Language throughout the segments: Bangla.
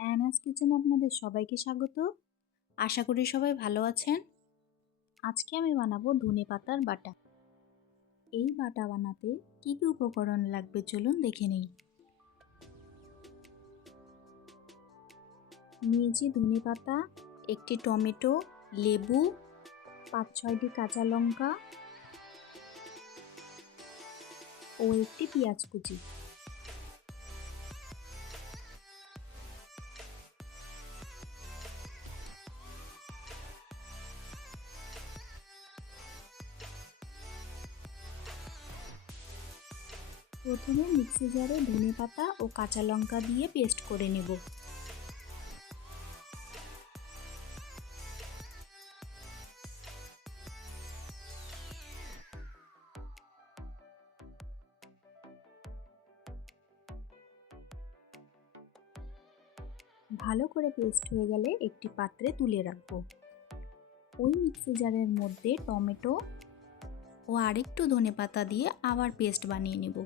অ্যানাস কিচেনে আপনাদের সবাইকে স্বাগত। আশা করি সবাই ভালো আছেন। আজকে আমি বানাবো ধনেপাতার বাটা। এই বাটা বানাতে কী কী উপকরণ লাগবে চলুন দেখে নিই। নিয়েছি ধনেপাতা, একটি টমেটো, লেবু, ৫-৬টি কাঁচা লঙ্কা ও একটি পেঁয়াজ কুচি। প্রথমে মিক্সি জারে ধনেপাতা ও কাঁচা লঙ্কা দিয়ে পেস্ট করে নেব। ভালো করে পেস্ট হয়ে গেলে একটি পাত্রে তুলে রাখবো। ওই মিক্সি জারের মধ্যে টমেটো ও আরেকটু ধনেপাতা দিয়ে আবার পেস্ট বানিয়ে নেব।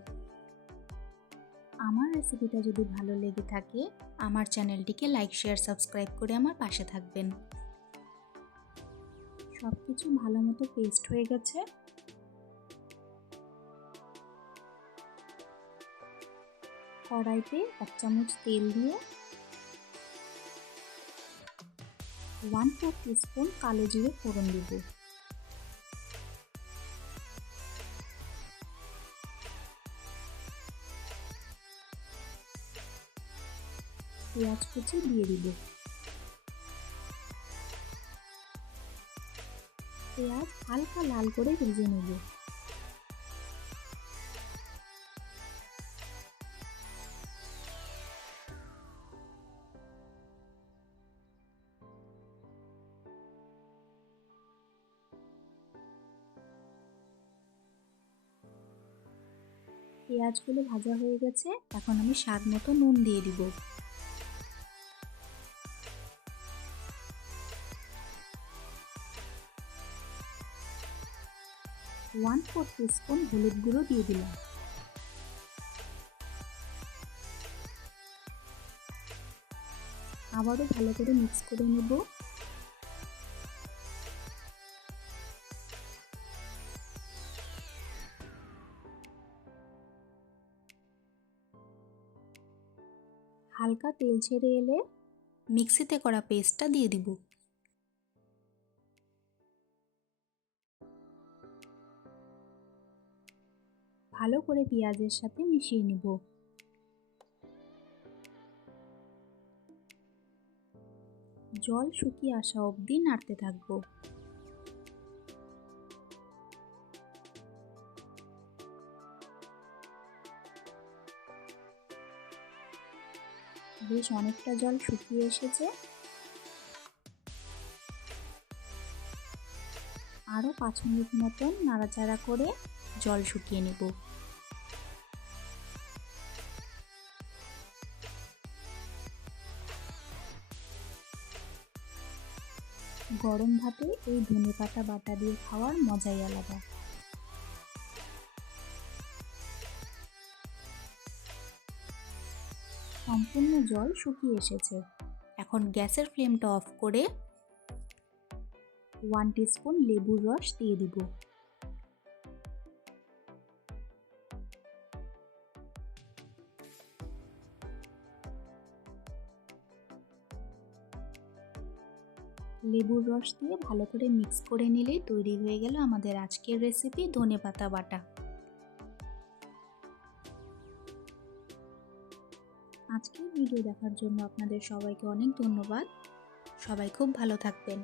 আমার রেসিপিটা যদি ভালো লেগে থাকে আমার চ্যানেলটিকে লাইক, শেয়ার, সাবস্ক্রাইব করে আমার পাশে থাকবেন। সব কিছু ভালো মতো পেস্ট হয়ে গেছে। কড়াইতে 1 চামচ তেল দিয়ে 1/4 টিস্পুন কালো জিরে ফোড়ন দেব। পেঁয়াজ কুচি দিয়ে দিব। পেঁয়াজ হালকা লাল করে ভেজে নেব। পেঁয়াজগুলো ভাজা হয়ে গেছে, এখন আমি স্বাদ মতো নুন দিয়ে দিব। 1/4 টিস্পুন হলুদ গুঁড়ো দিয়ে দিলাম। আবারও ভালো করে মিক্স করে নেব। হালকা তেল ছেড়ে এলে মিক্সিতে করা পেস্টটা দিয়ে দিব। ভালো করে পেঁয়াজের সাথে মিশিয়ে নেব। জল শুকিয়ে আসা অবধি নাড়তে থাকবো। বেশ অনেকটা জল শুকিয়ে এসেছে। আরও 5 মিনিট মতন নাড়াচাড়া করে জল শুকিয়ে নেব। গরম ভাতে এই ধনেপাতা বাটা দিয়ে খাওয়ার মজাই আলাদা। সম্পূর্ণ জল শুকিয়ে এসেছে। এখন গ্যাসের ফ্লেমটা অফ করে 1 টিস্পুন লেবুর রস দিয়ে দিব। লেবুর রস দিয়ে ভালো করে মিক্স করে নিলেই তৈরি হয়ে গেল আমাদের আজকের রেসিপি ধনেপাতা বাটা। আজকের ভিডিও দেখার জন্য আপনাদের সবাইকে অনেক ধন্যবাদ। সবাই খুব ভালো থাকবেন।